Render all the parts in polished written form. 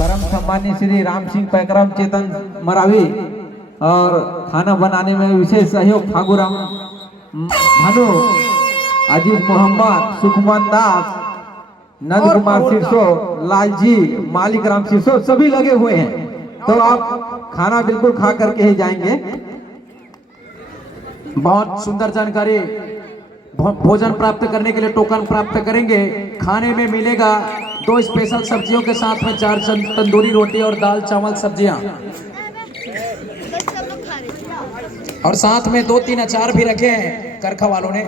परम सम्मानीय श्री राम सिंह पैकराम चेतन मरावी और खाना बनाने में विशेष सहयोग फागुराम भानु, अजीज मोहम्मद, सुखमान दास, नंद कुमार सिरसो, लालजी, मालिक राम सिरसो सभी लगे हुए हैं। तो आप खाना बिल्कुल खा करके ही जाएंगे। बहुत सुंदर जानकारी। भोजन प्राप्त करने के लिए टोकन प्राप्त करेंगे। खाने में मिलेगा 2 स्पेशल सब्जियों के साथ में 4 तंदूरी रोटी और दाल चावल सब्जियां, और साथ में 2-3 अचार भी रखे हैं करखा वालों ने।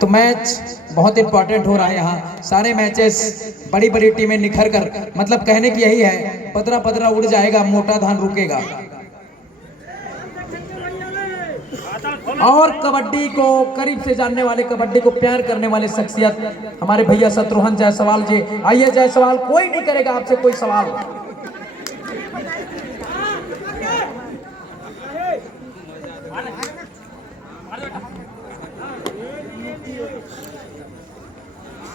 तो मैच बहुत इंपॉर्टेंट हो रहा है यहाँ। सारे मैचेस बड़ी बड़ी टीमें निखर कर, मतलब कहने की यही है, पदरा पदरा उड़ जाएगा, मोटा धान रुकेगा। और कबड्डी को करीब से जानने वाले, कबड्डी को प्यार करने वाले शख्सियत हमारे भैया शत्रुघ्न जायसवाल जी। आइए जायसवाल, कोई नहीं करेगा आपसे कोई सवाल।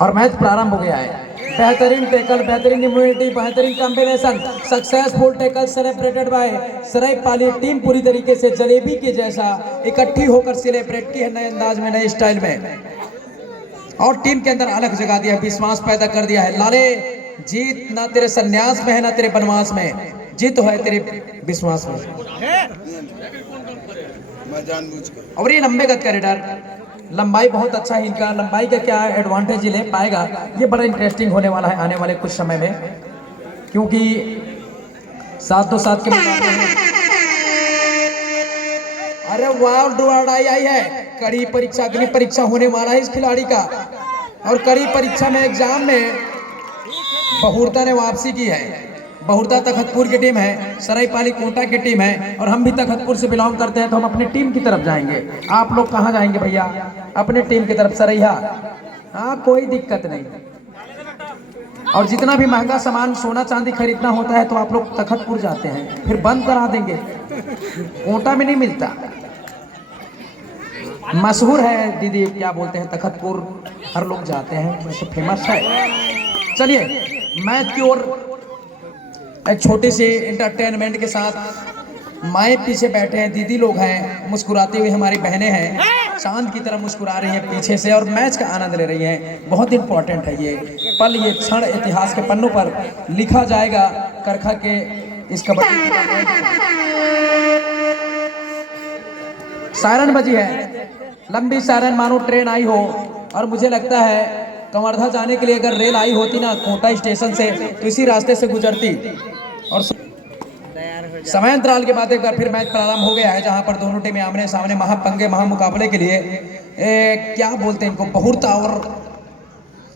और मैच प्रारंभ हो गया है। बेहतरीन टैकल, बेहतरीन इम्यूनिटी, बेहतरीन combination, successful tackle celebrated by Saraipali team. पूरी तरीके से जलेबी के जैसा इकट्ठी होकर सेलिब्रेट की है, नए अंदाज में, नए स्टाइल में, और टीम के अंदर अलग जगा दिया, विश्वास पैदा कर दिया है। लाले, जीत ना तेरे संन्यास में है ना तेरे बनवास में, जीत है तेरे विश्वास में। और ये लंबे गत कॉरिडोर, लंबाई बहुत अच्छा है इनका। लंबाई का क्या एडवांटेज ले पाएगा, ये बड़ा इंटरेस्टिंग होने वाला है आने वाले कुछ समय में, क्योंकि 7-2-7 के मुकाबले में। अरे वाह, दुआड़ाई आई है। कड़ी परीक्षा, अग्नि परीक्षा होने वाला है इस खिलाड़ी का, और कड़ी परीक्षा में, एग्जाम में बहुरता ने वापसी की है। बहुरता तखतपुर की टीम है, सरायपाली कोटा की टीम है, और हम भी तखतपुर से बिलोंग करते हैं, तो हम अपनी टीम की तरफ जाएंगे। आप लोग कहाँ जाएंगे भैया? अपने टीम की तरफ, सरैया। हाँ, कोई दिक्कत नहीं। और जितना भी महंगा सामान सोना चांदी खरीदना होता है तो आप लोग तखतपुर जाते हैं, फिर बंद करा देंगे, कोटा में नहीं मिलता। मशहूर है दीदी, क्या बोलते हैं, तखतपुर हर लोग जाते हैं, वैसे फेमस है। चलिए मैच की ओर, एक छोटी सी एंटरटेनमेंट के साथ। माए पीछे बैठे हैं, दीदी लोग हैं, मुस्कुराती हुई हमारी बहनें हैं, चांद की तरह मुस्कुरा रही हैं पीछे से, और मैच का आनंद ले रही हैं। बहुत इंपॉर्टेंट है ये पल, ये क्षण इतिहास के पन्नों पर लिखा जाएगा। करखा के इस कबड्डी, सायरन बजी है, लंबी सायरन मानो ट्रेन आई हो। और मुझे लगता है कवर्धा जाने के लिए अगर रेल आई होती ना कोटा स्टेशन से, तो इसी रास्ते से गुजरती। और समय अंतराल के बाद एक बार फिर मैच प्रारंभ हो गया है, जहां पर दोनों टीमें आमने सामने महापंगे महामुकाबले के लिए क्या बोलते हैं इनको, बहुरता और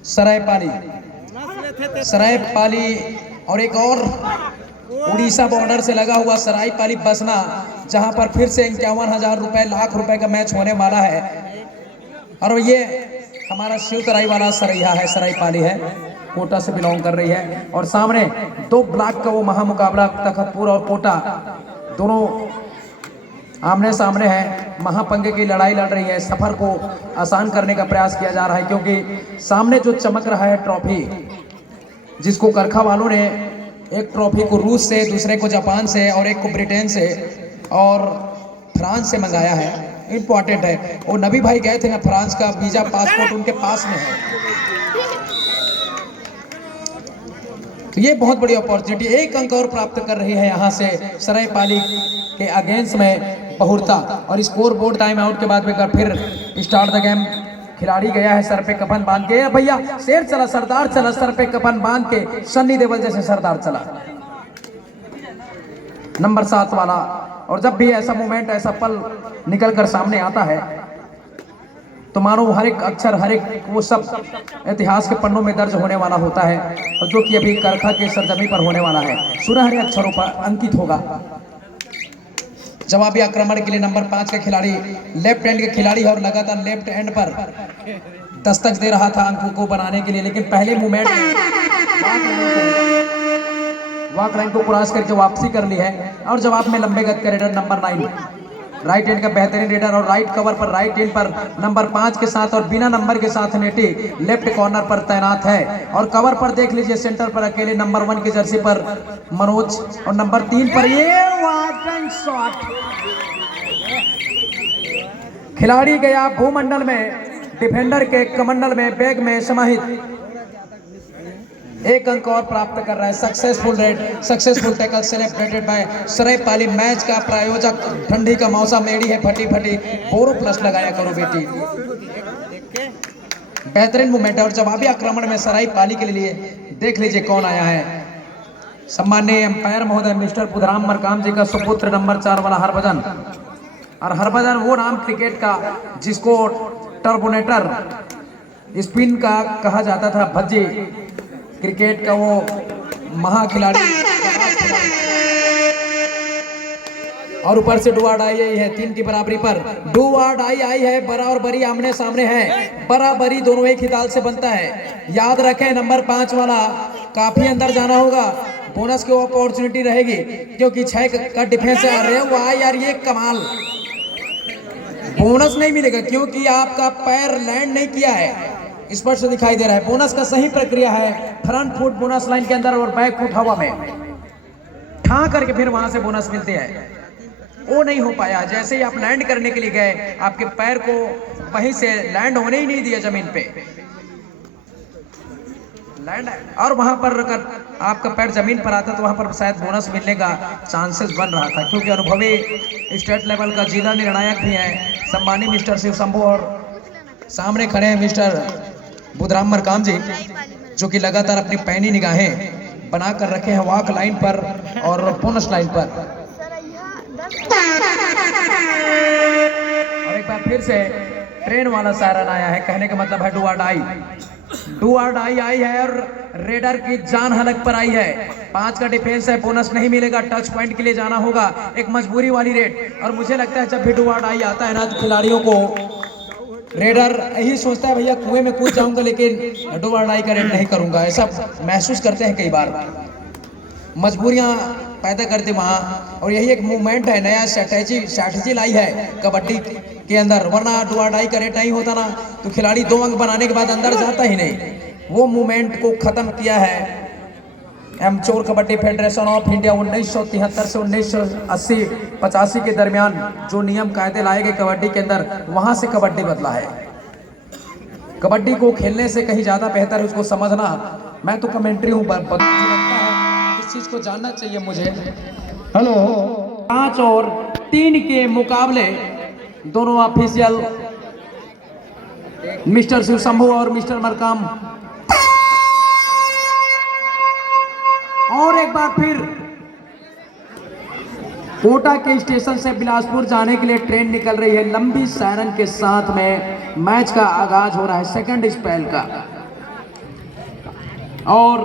सरायपाली, और एक और उड़ीसा बॉर्डर से लगा हुआ सरायपाली बसना, जहां पर फिर से 51,000 रुपए, लाख रुपए का मैच होने वाला है। और ये हमारा शिवतराई वाला सरैया है, सरायपाली है, कोटा से बिलोंग कर रही है। और सामने 2 ब्लॉक का वो महामुकाबला, तखतपुर और कोटा दोनों आमने सामने है, महापंगे की लड़ाई लड़ रही है। सफर को आसान करने का प्रयास किया जा रहा है, क्योंकि सामने जो चमक रहा है ट्रॉफी, जिसको करखा वालों ने एक ट्रॉफी को रूस से, दूसरे को जापान से, और एक को ब्रिटेन से और फ्रांस से मंगाया है। इम्पोर्टेंट है। वो नबी भाई गए थे ना फ्रांस, का वीजा पासपोर्ट उनके पास में है। तो ये बहुत बड़ी अपॉर्चुनिटी, 1 अंक और प्राप्त कर रही है यहाँ से सरायपाली के अगेंस्ट में बहुरता। और स्कोर बोर्ड टाइम आउट के बाद में फिर स्टार्ट द गेम। खिलाड़ी गया है सर पे कफन बांध के, भैया शेर चला, सरदार चला, सर पे कफन बांध के, सन्नी देओल जैसे सरदार चला, नंबर 7 वाला। और जब भी ऐसा मोमेंट, ऐसा पल निकल कर सामने आता है, तो मानो हर एक अक्षर, हर एक वो सब इतिहास के पन्नों में दर्ज होने वाला होता है, और जो कि अभी करखा के सरजमी पर होने वाला है, सुनहरे अक्षरों पर अंकित होगा। जवाबी आक्रमण के लिए नंबर 5 का खिलाड़ी लेफ्ट हैंड के खिलाड़ी है, और लगातार लेफ्ट हैंड पर दस्तक दे रहा था अंकों को बनाने के लिए, लेकिन पहले मूवमेंट वॉक लाइन को क्रॉस करके वापसी कर ली है। और जवाब में लंबे गत कॉरिडोर नंबर 9 राइट हैंड का बेहतरीन रेडर और राइट कवर पर राइट हैंड पर नंबर 5 के साथ और बिना नंबर के साथ नेटी लेफ्ट कॉर्नर पर तैनात है। और कवर पर देख लीजिए सेंटर पर अकेले नंबर 1 की जर्सी पर मनोज और नंबर 3 पर ये शॉट खिलाड़ी गया भूमंडल में, डिफेंडर के कमंडल में, बैग में समाहित 1 अंक और प्राप्त कर रहा है। Successful tackle celebrated by Saraipali. Match का प्रायोजक ठंडी का मौसम एड़ी है फटी बोरो प्लस लगाया करो बेटी। बेहतरीन मूवमेंट है और जवाबी आक्रमण में सरायपाली के लिए देख लीजिए कौन आया है। सम्माननीय अंपायर महोदय मिस्टर बुधराम मरकाम जी का सुपुत्र नंबर 4 वाला हरभजन। और हरभजन वो नाम क्रिकेट का जिसको टर्बोनेटर स्पिन का कहा जाता था, भज्जी क्रिकेट का वो महा खिलाड़ी। और ऊपर से डू आर आई है 3 की बराबरी पर। डू आर आई है, बरा और बरी आमने सामने है। बराबरी दोनों एक ही ताल से बनता है। याद रखें नंबर 5 वाला काफी अंदर जाना होगा, बोनस की अपॉर्चुनिटी रहेगी क्योंकि 6 का डिफेंस आ रहे हैं। वाह यार ये कमाल, बोनस नहीं मिलेगा क्योंकि आपका पैर लैंड नहीं किया है, स्पष्ट दिखाई दे रहा है। बोनस का सही प्रक्रिया है फ्रंट फुट बोनस लाइन के अंदर और बैक फुट हवा में ठा करके फिर वहां से बोनस मिलते हैं। वो नहीं हो पाया, जैसे ही आप लैंड करने के लिए गए आपके पैर को वहीं से लैंड होने ही नहीं दिया जमीन पे। लैंड और वहां पर अगर आपका पैर जमीन पर आता तो वहां पर शायद बोनस मिलने का चांसेस बन रहा था क्योंकि अनुभवी स्टेट लेवल का जिला निर्णायक भी है सम्मानित मिस्टर शिव शंभू और सामने खड़े हैं मिस्टर बुधराम मरकाम जी जो कि लगातार अपनी पैनी निगाहें बनाकर रखे हैं वॉक लाइन पर और बोनस लाइन पर। और एक बार फिर से ट्रेन वाला सायरन आया है, कहने का मतलब है डू और डाई। डू और डाई आई है और रेडर की जान हलक पर आई है। 5 का डिफेंस है, बोनस नहीं मिलेगा, टच पॉइंट के लिए जाना होगा, एक मजबूरी वाली रेड। और मुझे लगता है जब भी डू और डाई आता है ना तो खिलाड़ियों को रेडर यही सोचता है भैया कुएं में कूद जाऊंगा लेकिन डू और डाई का रेड नहीं करूंगा, ऐसा महसूस करते हैं कई बार, मजबूरियां पैदा करते वहां। और यही एक मूवमेंट है, नया स्ट्रैटेजी लाई है कबड्डी के अंदर, वरना डू और डाई का रेड नहीं होता ना तो खिलाड़ी 2 अंक बनाने के बाद अंदर जाता ही नहीं। वो मूवमेंट को खत्म किया है एमचोर कबड्डी फेडरेशन ऑफ इंडिया 1973 से 1980-85 के दरमियान जो नियम कायदे लाए गए कबड्डी के अंदर, वहां से कबड्डी बदला है। कबड्डी को खेलने से कहीं ज्यादा बेहतर है उसको समझना। मैं तो कमेंट्री हूं, इस चीज को जानना चाहिए मुझे। हेलो 5 और 3 के मुकाबले दोनों ऑफिशियल मिस्टर शिव शंभू और मिस्टर मरकाम। और एक बार फिर कोटा के स्टेशन से बिलासपुर जाने के लिए ट्रेन निकल रही है लंबी सायरन के साथ में। मैच का आगाज हो रहा है सेकंड स्पेल का। और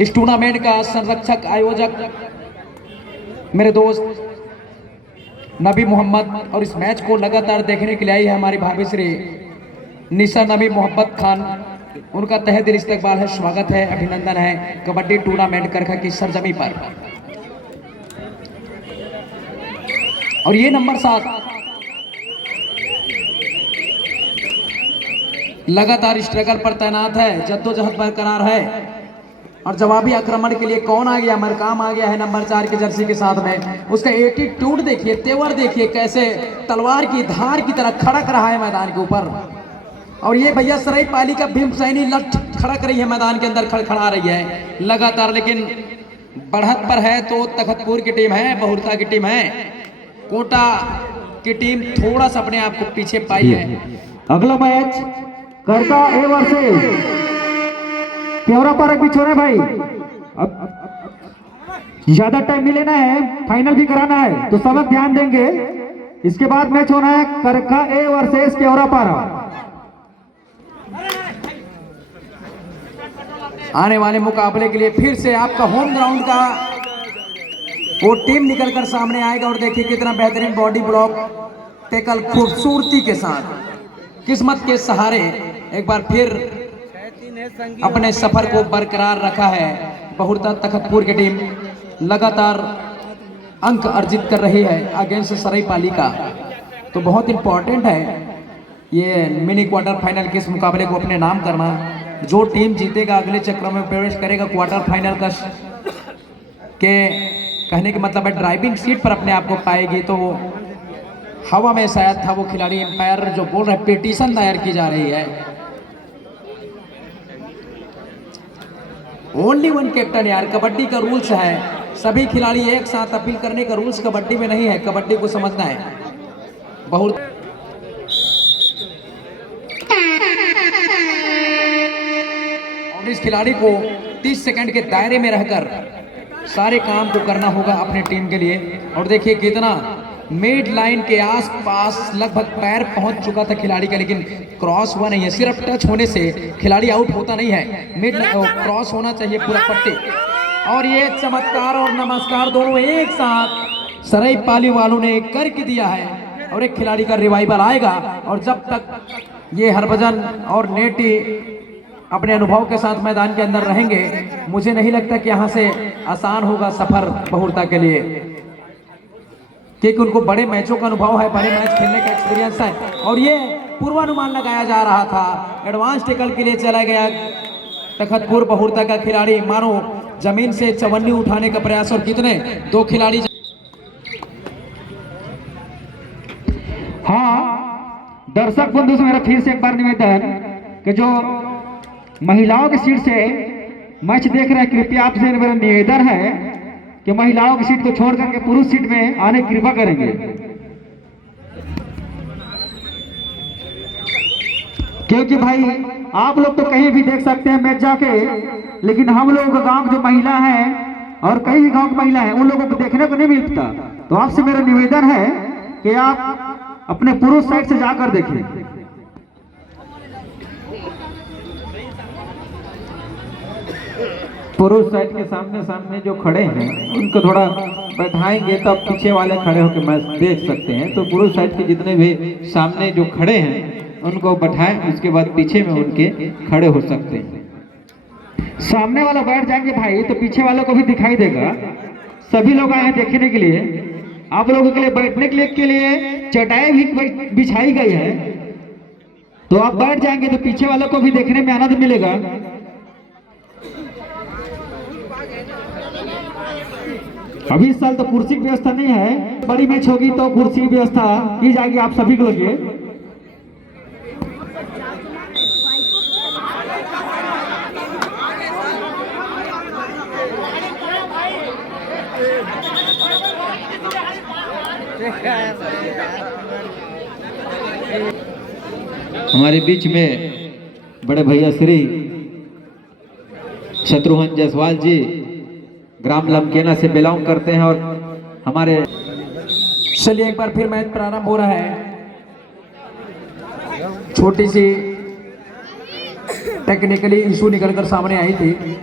इस टूर्नामेंट का संरक्षक आयोजक मेरे दोस्त नबी मोहम्मद और इस मैच को लगातार देखने के लिए आई है हमारी भाभी श्री निशा नबी मोहम्मद खान। उनका तहे दिल इस्तकबाल है, स्वागत है, अभिनंदन है कबड्डी टूर्नामेंट करखा की सरजमी पर। और ये नंबर 7 लगातार स्ट्रगल पर तैनात है, जद्दोजहद बरकरार है। और जवाबी आक्रमण के लिए कौन आ गया? मरकाम आ गया है नंबर 4 की जर्सी के साथ में। उसका एटीट्यूड देखिए, तेवर देखिए, कैसे तलवार की धार की तरह खड़क रहा है मैदान के ऊपर। और ये भैया सरायपाली का भीम सैनी लट खड़क रही है मैदान के अंदर, खड़खड़ा रही है लगातार। लेकिन बढ़त पर है तो तखतपुर की टीम है, बहुरता की टीम है, कोटा की टीम थोड़ा सा अपने आप को पीछे पाई है। अगला मैच करता ए वर्सेस केवरा पर बिछोने भाई। अब ज्यादा टाइम नहीं लेना है, फाइनल भी कराना है तो सबक ध्यान देंगे। इसके बाद मैच होना है करका ए वर्सेस केवरा पारा। आने वाले मुकाबले के लिए फिर से आपका होम ग्राउंड का वो टीम निकलकर सामने आएगा। और देखिए कितना बेहतरीन बॉडी ब्लॉक टैकल खूबसूरती के साथ किस्मत के सहारे एक बार फिर अपने सफर को बरकरार रखा है बहुरता तखतपुर की टीम। लगातार अंक अर्जित कर रही है अगेंस्ट सरायपाली का, तो बहुत इंपॉर्टेंट है ये मिनी क्वार्टर फाइनल के इस मुकाबले को अपने नाम करना। जो टीम जीतेगा अगले चक्र में प्रवेश करेगा क्वार्टर फाइनल का के कहने के मतलब है ड्राइविंग सीट पर अपने आप को पाएगी। तो हवा में शायद था वो खिलाड़ी, एम्पायर जो बोल रहे पिटीशन दायर की जा रही है। ओनली वन कैप्टन यार, कबड्डी का रूल्स है, सभी खिलाड़ी एक साथ अपील करने का रूल्स कबड्डी में नहीं है, कबड्डी को समझना है बहुत। और इस खिलाड़ी को 30 सेकंड के दायरे में रहकर सारे काम को करना होगा अपने टीम के लिए। और देखिए कितना मिड लाइन के आसपास लगभग पैर पहुंच चुका था खिलाड़ी का, लेकिन क्रॉस हुआ नहीं है। सिर्फ टच होने से खिलाड़ी आउट होता नहीं है, मिड क्रॉस होना चाहिए पूरा पट्टी। और ये चमत्कार और नमस्कार दोनों एक साथ सरायपाली वालों ने करके दिया है। और एक खिलाड़ी का रिवाइवल आएगा, और जब तक ये हरभजन और नेटी अपने अनुभव के साथ मैदान के अंदर रहेंगे, मुझे नहीं लगता कि यहाँ से आसान होगा सफर बहुरता के लिए, क्योंकि उनको बड़े मैचों का अनुभव है, बड़े मैच खेलने का एक्सपीरियंस है। और ये पूर्वानुमान लगाया जा रहा था, एडवांस टेकल के लिए चला गया तखतपुर बहुरता का खिलाड़ी, मानो जमीन से चवन्नी उठाने का प्रयास। और कितने दो खिलाड़ी। हाँ, दर्शक बंधु से मेरा फिर से एक बार निवेदन कि जो महिलाओं की सीट से मैच देख रहे हैं, कृपया आपसे मेरा निवेदन है कि महिलाओं की सीट को छोड़ करके पुरुष सीट में आने की कृपा करेंगे, क्योंकि भाई आप लोग तो कहीं भी देख सकते हैं मैच जाके, लेकिन हम लोगों का गांव जो महिला है और कई भी गांव की महिला है उन लोगों को देखने को नहीं मिलता। तो आपसे मेरा निवेदन है कि आप अपने पुरुष साइड से जाकर देखें। पुरुष साइड के सामने सामने जो खड़े हैं उनको थोड़ा बैठाएंगे तब पीछे वाले खड़े होकर मैच देख सकते हैं। तो पुरुष साइड के जितने भी सामने जो खड़े हैं उनको बैठाएं, उसके बाद पीछे में उनके खड़े हो सकते हैं। सामने वाला बैठ जाएंगे भाई तो पीछे वालों को भी दिखाई देगा। सभी लोग आए हैं देखने के लिए, आप लोगों के लिए बैठने के लिए चटाई भी बिछाई गई है, तो आप बैठ जाएंगे तो पीछे वालों को भी देखने में आनंद मिलेगा। अभी इस साल तो कुर्सी की व्यवस्था नहीं है, बड़ी मैच होगी तो कुर्सी की व्यवस्था की जाएगी आप सभी के लिए। हमारे बीच में बड़े भैया श्री शत्रुघ्न जायसवाल जी ग्राम लमकेना से बिलोंग करते हैं, और हमारे चलिए एक बार फिर मैच प्रारंभ हो रहा है। छोटी सी टेक्निकली इशू निकलकर सामने आई थी,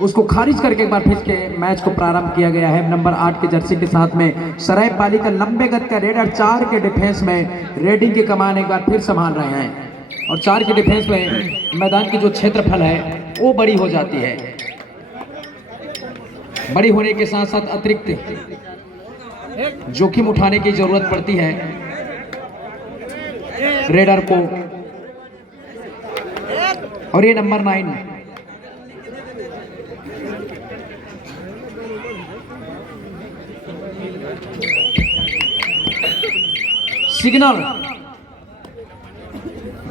उसको खारिज करके एक बार फिर के मैच को प्रारंभ किया गया है। नंबर 8 के जर्सी के साथ में सरायपाली का लंबे गत का रेडर 4 के डिफेंस में रेडिंग की कमान एक बार फिर संभाल रहे हैं। और 4 के डिफेंस में मैदान की जो क्षेत्रफल है वो बड़ी हो जाती है, बड़ी होने के साथ साथ अतिरिक्त जोखिम उठाने की जरूरत पड़ती है रेडर को। और ये नंबर 9 सिग्नल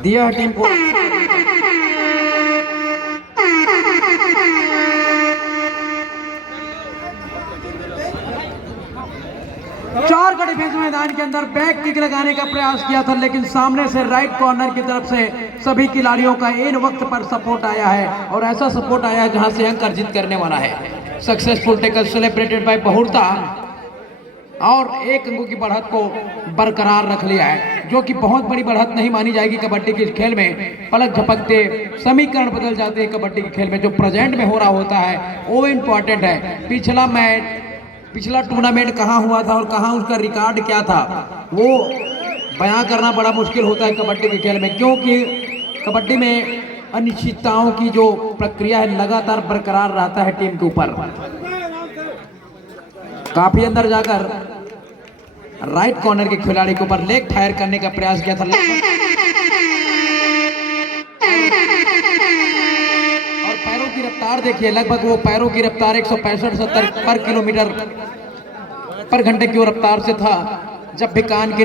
दिया है टीम को। चार का डिफेंस मैदान के अंदर बैक किक लगाने का प्रयास किया था, लेकिन सामने से राइट कॉर्नर की तरफ से सभी खिलाड़ियों का इन वक्त पर सपोर्ट आया है, और ऐसा सपोर्ट आया है जहां से अंक अर्जित करने वाला है। सक्सेसफुल टेकल सेलिब्रेटेड बाय बहुरता, और 1 अंकों की बढ़त को बरकरार रख लिया है, जो कि बहुत बड़ी बढ़त नहीं मानी जाएगी कबड्डी के खेल में। पलक झपकते समीकरण बदल जाते हैं कबड्डी के खेल में, जो प्रेजेंट में हो रहा होता है वो इम्पोर्टेंट है। पिछला टूर्नामेंट कहाँ हुआ था और कहाँ उसका रिकॉर्ड क्या था, वो बयां करना बड़ा मुश्किल होता है कबड्डी के खेल में, क्योंकि कबड्डी में अनिश्चितताओं की जो प्रक्रिया है लगातार बरकरार रहता है टीम के ऊपर। काफी अंदर जाकर राइट कॉर्नर के खिलाड़ी के ऊपर लेग फायर करने का प्रयास किया था, और पैरों की रफ्तार देखिए, लगभग वो पैरों की रफ्तार 165-70 पर किलोमीटर पर घंटे की रफ्तार से था। जब भी कान के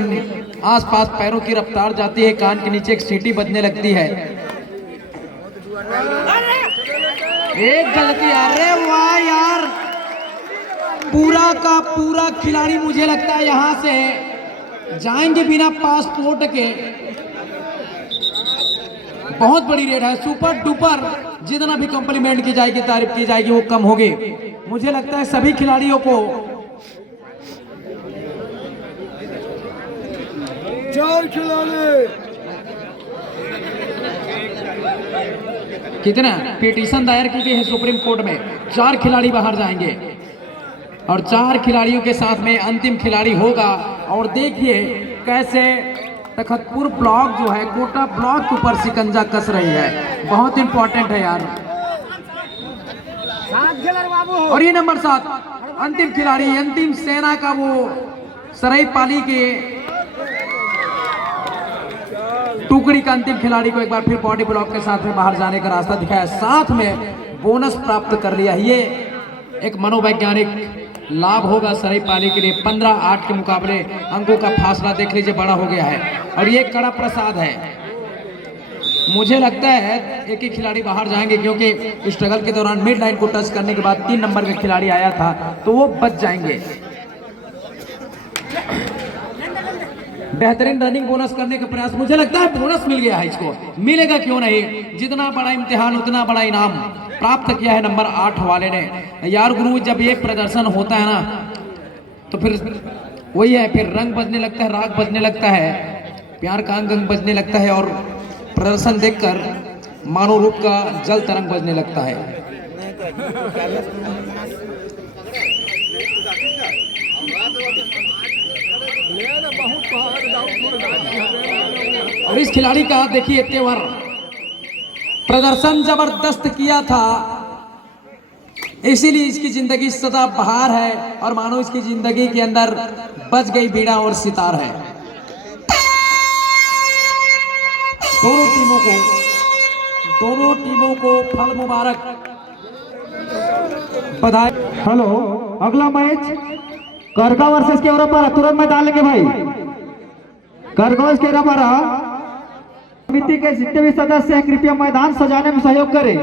आसपास पैरों की रफ्तार जाती है, कान के नीचे एक सीटी बजने लगती है। एक गलती, अरे वाह यार, पूरा का पूरा खिलाड़ी मुझे लगता है यहां से जाएंगे बिना पासपोर्ट के। बहुत बड़ी रेड है, सुपर डुपर। जितना भी कॉम्प्लीमेंट की जाएगी, तारीफ की जाएगी, वो कम होगी। मुझे लगता है सभी खिलाड़ियों को 4 खिलाड़ी कितना पिटीशन दायर की गई है सुप्रीम कोर्ट में, 4 खिलाड़ी बाहर जाएंगे और 4 खिलाड़ियों के साथ में अंतिम खिलाड़ी होगा। और देखिए कैसे तखतपुर ब्लॉक जो है कोटा ब्लॉक के ऊपर शिकंजा कस रही है, बहुत इंपॉर्टेंट है यार। और ये नंबर 7 अंतिम खिलाड़ी, अंतिम सेना का वो सरायपाली के टुकड़ी का अंतिम खिलाड़ी को एक बार फिर बॉडी ब्लॉक के साथ में बाहर जाने का रास्ता दिखाया, साथ में बोनस प्राप्त कर लिया। ये एक मनोवैज्ञानिक लाभ होगा सरायपाली के लिए। 15-8 के मुकाबले अंकों का फासला देख लीजिए बड़ा हो गया है, और ये कड़ा प्रसाद है। मुझे लगता है एक ही खिलाड़ी बाहर जाएंगे, क्योंकि स्ट्रगल के दौरान मिड लाइन को टच करने के बाद 3 नंबर का खिलाड़ी आया था, तो वो बच जाएंगे। बेहतरीन रनिंग बोनस करने का प्रयास, मुझे लगता है बोनस मिल गया है इसको, मिलेगा क्यों नहीं। जितना बड़ा इम्तिहान उतना बड़ा इनाम प्राप्त किया है नंबर 8 वाले ने। यार गुरु, जब ये प्रदर्शन होता है ना, तो फिर वही है, फिर रंग बजने लगता है, राग बजने लगता है, प्यार का अंग बजने लगता है, और प्रदर्शन देखकर मानव रूप का जल तरंग बजने लगता है। और इस खिलाड़ी का देखिए तेवर, प्रदर्शन जबरदस्त किया था, इसीलिए इसकी जिंदगी सदा बहार है, और मानो इसकी जिंदगी के अंदर बज गई बीड़ा और सितार है। दोनों टीमों को फल मुबारक, बधाई। हेलो, अगला मैच करका वर्सेस केवरापारा, तुरंत मैदान लेंगे भाई। करका वर्सेस केवरापारा, समिति के जितने भी सदस्य हैं कृपया मैदान सजाने में सहयोग करें।